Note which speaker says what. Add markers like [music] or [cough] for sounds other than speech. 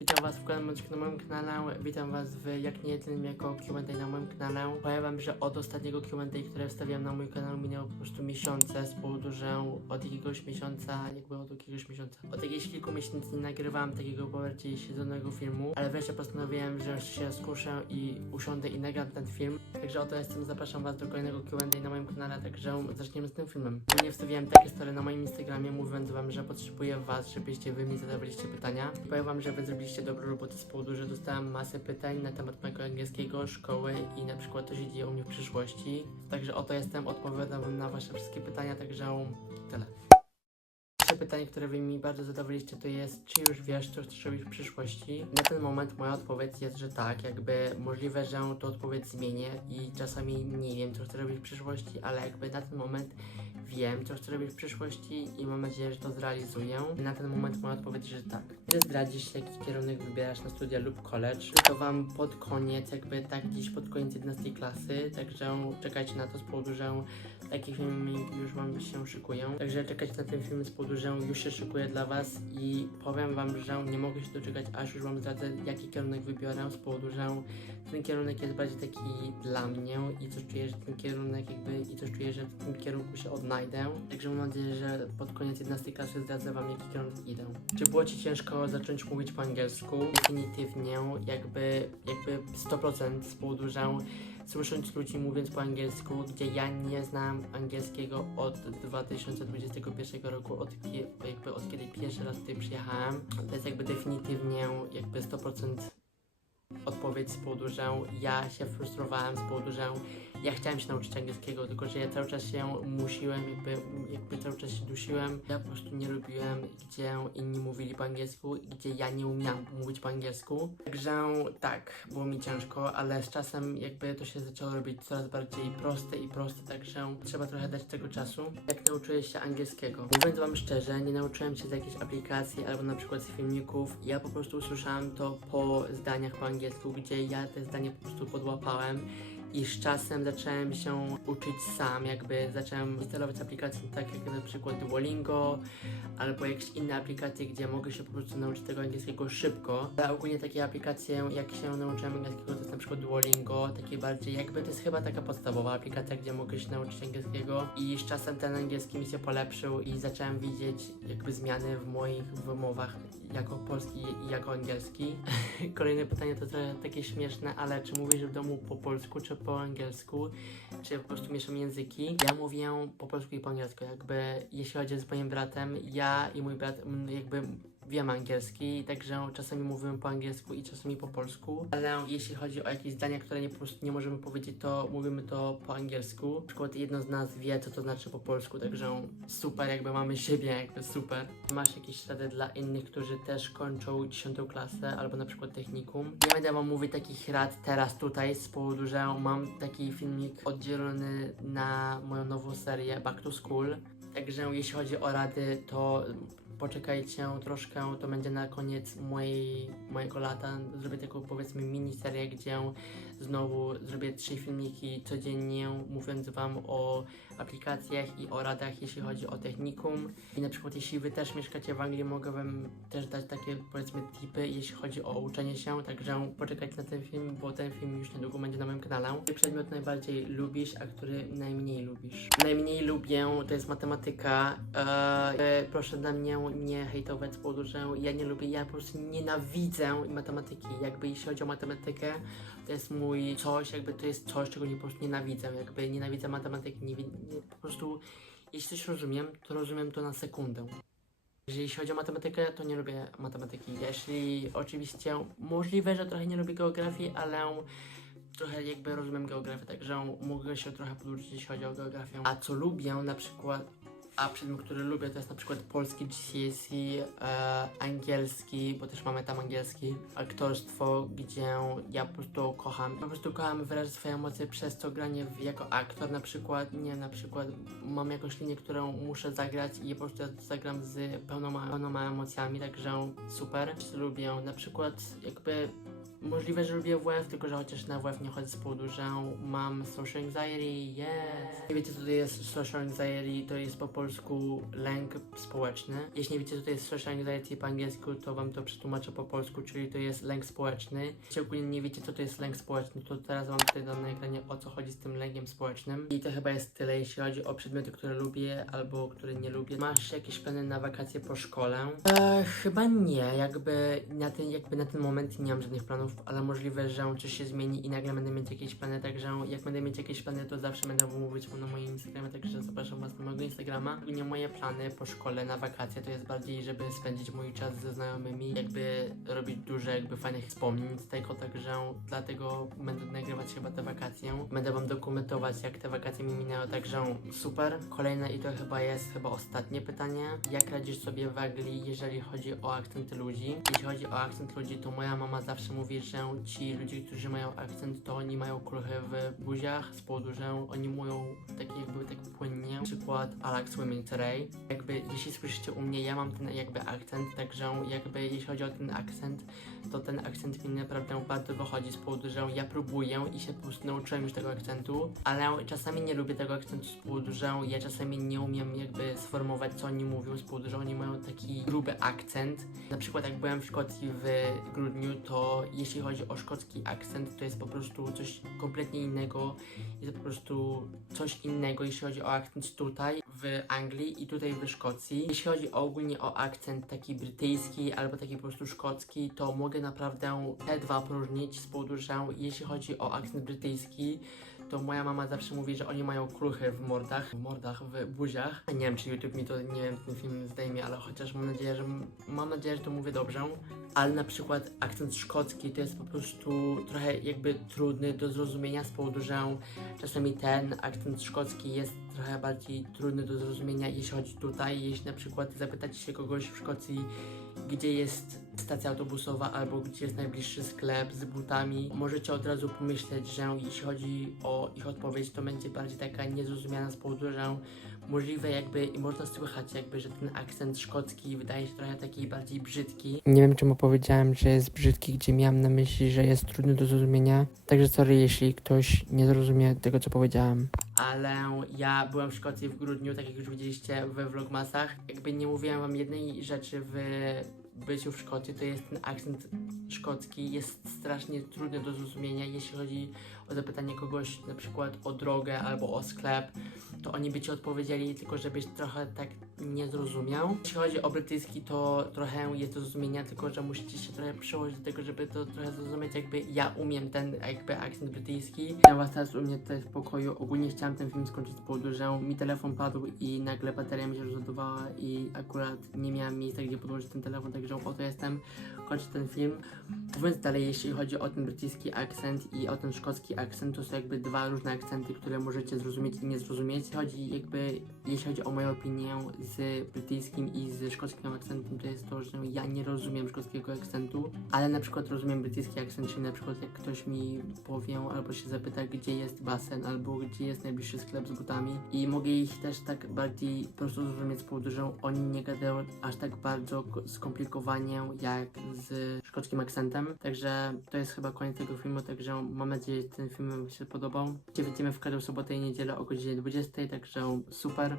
Speaker 1: Witam was w kolejnym odcinku na moim kanale, witam was w jak nie jedynym jako Q&A na moim kanale. Powiem wam, że od ostatniego Q&A, które wstawiam na mój kanał minęło po prostu miesiące z powodu, że od jakiegoś miesiąca, jakby od jakiegoś miesiąca, od jakichś kilku miesięcy nie nagrywałem takiego bardziej siedzonego filmu, ale wreszcie postanowiłem, że się skuszę i usiądę i nagram ten film. Także oto jestem, zapraszam was do kolejnego Q&A na moim kanale, także zaczniemy z tym filmem. Nie wstawiałem takie story na moim Instagramie, mówiąc wam, że potrzebuję was, żebyście wy mi zadawaliście pytania. Powiem wam, że wy zrobiliście dobrą robotę z powodu, że dostałem masę pytań na temat mojego angielskiego, szkoły i na przykład co się dzieje u mnie w przyszłości. Także oto jestem, odpowiadam na wasze wszystkie pytania, także tyle. Pierwsze pytanie, które wy mi bardzo zadawaliście, to jest, czy już wiesz, co chcesz robić w przyszłości? Na ten moment moja odpowiedź jest, że tak, jakby możliwe, że tę odpowiedź zmienię i czasami nie wiem, co chcę robić w przyszłości, ale jakby na ten moment wiem, co chcę robić w przyszłości i mam nadzieję, że to zrealizuję. Na ten moment moja odpowiedź że tak. Gdy zdradzisz, jaki kierunek wybierasz na studia lub college, to wam pod koniec, jakby tak gdzieś pod koniec 11 klasy, także czekajcie na to z powodu, że takie filmy już wam się szykują. Także czekajcie na ten film z powodu, że już się szykuję dla was i powiem wam, że nie mogę się doczekać, aż już wam zdradzę, jaki kierunek wybiorę z powodu, że ten kierunek jest bardziej taki dla mnie i coś czuję, że ten kierunek jakby i coś czuję, że w tym kierunku się odnajdę. Także mam nadzieję, że pod koniec 11 klasy zdradzę wam, jaki kierunek idę. Czy było ci ciężko zacząć mówić po angielsku? Definitywnie, jakby, jakby 100% z powodu, że słysząc ludzi mówiąc po angielsku, gdzie ja nie znam angielskiego od 2021 roku, od, jakby od kiedy pierwszy raz tutaj przyjechałem, to jest jakby definitywnie jakby 100% odpowiedź z powodu, że ja się frustrowałem z powodu, że ja chciałem się nauczyć angielskiego, tylko że ja cały czas się musiłem, jakby, jakby cały czas się dusiłem. Ja po prostu nie lubiłem, gdzie inni mówili po angielsku, gdzie ja nie umiałam mówić po angielsku. Także tak, było mi ciężko, ale z czasem jakby to się zaczęło robić coraz bardziej proste i proste, także trzeba trochę dać tego czasu. Jak nauczyłeś się angielskiego? Mówiąc wam szczerze, nie nauczyłem się z jakiejś aplikacji albo na przykład z filmików. Ja po prostu usłyszałem to po zdaniach po angielsku, gdzie ja te zdania po prostu podłapałem. I z czasem zacząłem się uczyć sam, jakby zacząłem instalować aplikacje takie jak na przykład Duolingo albo jakieś inne aplikacje, gdzie mogę się po prostu nauczyć tego angielskiego szybko. Ale ogólnie takie aplikacje, jak się nauczyłem angielskiego, to jest na przykład Duolingo, takie bardziej jakby to jest chyba taka podstawowa aplikacja, gdzie mogę się nauczyć angielskiego i z czasem ten angielski mi się polepszył i zacząłem widzieć jakby zmiany w moich wymowach jako polski i jako angielski. [laughs] Kolejne pytanie to trochę takie śmieszne, ale czy mówisz w domu po polsku, czy po angielsku, czy po prostu mieszam języki? Ja mówię po polsku i po angielsku, jakby jeśli chodzi z moim bratem, ja i mój brat jakby wiem angielski, także czasami mówimy po angielsku i czasami po polsku, ale jeśli chodzi o jakieś zdania, które nie, po prostu nie możemy powiedzieć, to mówimy to po angielsku. Na przykład jedno z nas wie, co to znaczy po polsku, także super, jakby mamy siebie, jakby super. Masz jakieś rady dla innych, którzy też kończą 10 klasę albo na przykład technikum? Nie będę wam mówić takich rad teraz tutaj z powodu, że mam taki filmik oddzielony na moją nową serię Back to School. Także jeśli chodzi o rady, to poczekajcie troszkę, to będzie na koniec mojej, mojego lata. Zrobię taką powiedzmy miniserię, gdzie znowu zrobię trzy filmiki codziennie, mówiąc Wam o aplikacjach i o radach, jeśli chodzi o technikum. I na przykład jeśli Wy też mieszkacie w Anglii, mogę Wam też dać takie powiedzmy tipy, jeśli chodzi o uczenie się, także poczekajcie na ten film, bo ten film już niedługo będzie na moim kanale. Który przedmiot najbardziej lubisz, a który najmniej lubisz? Najmniej lubię, to jest matematyka. Eee, proszę dla mnie nie hejtować z powodu, że ja nie lubię, ja po prostu nienawidzę matematyki. Jakby jeśli chodzi o matematykę, to jest mój coś, jakby to jest coś, czego nie, po prostu nienawidzę. Jakby nienawidzę matematyki, nie, nie, po prostu jeśli coś rozumiem, to rozumiem to na sekundę. Jeżeli chodzi o matematykę, to nie lubię matematyki. Jeśli oczywiście możliwe, że trochę nie lubię geografii, ale trochę jakby rozumiem geografię, także mogę się trochę poduczyć, jeśli chodzi o geografię. A co lubię na przykład, a przedmiot, który lubię, to jest na przykład polski GCSE, e, angielski, bo też mamy tam angielski, aktorstwo, gdzie ja po prostu kocham. Po prostu kocham wyrazić swoje emocje przez to granie w, jako aktor na przykład. Nie, na przykład mam jakąś linię, którą muszę zagrać i po prostu ja zagram z pełnoma, pełnoma emocjami, także super. Lubię na przykład jakby Możliwe, że lubię WF, tylko że chociaż na WF nie chodzę z powodu, że mam social anxiety, yes. Nie wiecie co to jest social anxiety, to jest po polsku polsku lęk społeczny. Jeśli nie wiecie, to jest social anxiety po angielsku, to wam to przetłumaczę po polsku, czyli to jest lęk społeczny. Jeśli ogólnie nie wiecie, co to jest lęk społeczny, to teraz wam tutaj dam na ekranie, o co chodzi z tym lękiem społecznym. I to chyba jest tyle, jeśli chodzi o przedmioty, które lubię albo które nie lubię. Masz jakieś plany na wakacje po szkole? E, chyba nie, jakby na, ten, jakby na ten moment nie mam żadnych planów, ale możliwe, że coś się zmieni i nagle będę mieć jakieś plany, także jak będę mieć jakieś plany, to zawsze będę mówić na moim Instagramie, także zapraszam was na mojego Instagrama. I nie moje plany po szkole na wakacje to jest bardziej, żeby spędzić mój czas ze znajomymi, jakby robić dużo jakby fajnych wspomnień z tego, także dlatego będę nagrywać chyba te wakacje. Będę wam dokumentować, jak te wakacje mi minęły, także super. Kolejne i to chyba jest chyba ostatnie pytanie. Jak radzisz sobie w Anglii, jeżeli chodzi o akcenty ludzi? Jeśli chodzi o akcent ludzi, to moja mama zawsze mówi, że ci ludzie, którzy mają akcent, to oni mają kruchy w buziach z powodu, że oni mówią tak jakby tak płynnie. Przykład Alex Today. Jakby jeśli słyszycie u mnie, ja mam ten jakby akcent, także jakby jeśli chodzi o ten akcent, to ten akcent mi naprawdę bardzo wychodzi z powodu, że ja próbuję i się po prostu nauczyłem już tego akcentu, ale czasami nie lubię tego akcentu z powodu, że ja czasami nie umiem jakby sformułować, co oni mówią, z powodu, że oni mają taki gruby akcent. Na przykład jak byłem w Szkocji w grudniu, to jeśli chodzi o szkocki akcent, to jest po prostu coś kompletnie innego. Jest po prostu coś innego, jeśli chodzi o akcent tutaj w Anglii i tutaj w Szkocji. Jeśli chodzi ogólnie o akcent taki brytyjski albo taki po prostu szkocki, to mogę naprawdę te dwa poróżnić z powodu, że jeśli chodzi o akcent brytyjski, to moja mama zawsze mówi, że oni mają kruchy w mordach, w mordach, w buziach. Nie wiem, czy YouTube mi to, nie wiem, ten film zdejmie, ale chociaż mam nadzieję, że, mam nadzieję, że to mówię dobrze. Ale na przykład akcent szkocki to jest po prostu trochę jakby trudny do zrozumienia z powodu, że czasami ten akcent szkocki jest trochę bardziej trudny do zrozumienia, jeśli chodzi tutaj, jeśli na przykład zapytacie się kogoś w Szkocji, gdzie jest stacja autobusowa albo gdzie jest najbliższy sklep z butami, możecie od razu pomyśleć, że jeśli chodzi o ich odpowiedź, to będzie bardziej taka niezrozumiana z powodu, że możliwe jakby i można słychać jakby, że ten akcent szkocki wydaje się trochę taki bardziej brzydki. Nie wiem czemu powiedziałem, że jest brzydki, gdzie miałem na myśli, że jest trudny do zrozumienia. Także sorry, jeśli ktoś nie zrozumie tego, co powiedziałem. Ale ja byłem w Szkocji w grudniu, tak jak już widzieliście we vlogmasach. Jakby nie mówiłem wam jednej rzeczy w byciu w Szkocji, to jest ten akcent szkocki. Jest strasznie trudny do zrozumienia, jeśli chodzi o zapytanie kogoś na przykład o drogę albo o sklep, to oni by ci odpowiedzieli, tylko żebyś trochę tak nie zrozumiał. Jeśli chodzi o brytyjski, to trochę jest do zrozumienia, tylko że musicie się trochę przyłożyć do tego, żeby to trochę zrozumieć, jakby ja umiem ten jakby akcent brytyjski. Ja was teraz u mnie tutaj w pokoju. Ogólnie chciałem ten film skończyć z powodu, że mi telefon padł i nagle bateria mi się rozładowała i akurat nie miałem miejsca, gdzie podłożyć ten telefon, także oto jestem, kończę ten film. Mówiąc dalej, jeśli chodzi o ten brytyjski akcent i o ten szkocki akcent, to są jakby dwa różne akcenty, które możecie zrozumieć i nie zrozumieć. Chodzi jakby, jeśli chodzi o moją opinię z brytyjskim i z szkockim akcentem, to jest to, że ja nie rozumiem szkockiego akcentu, ale na przykład rozumiem brytyjski akcent, czyli na przykład jak ktoś mi powie albo się zapyta, gdzie jest basen, albo gdzie jest najbliższy sklep z butami i mogę ich też tak bardziej po prostu zrozumieć z powodu, że oni nie gadają aż tak bardzo ko- skomplikowanie jak z szkockim akcentem. Także to jest chyba koniec tego filmu, także mam nadzieję, że ten film się podobał. Gdzie widzimy w każdą sobotę i niedzielę o godzinie 20, także super.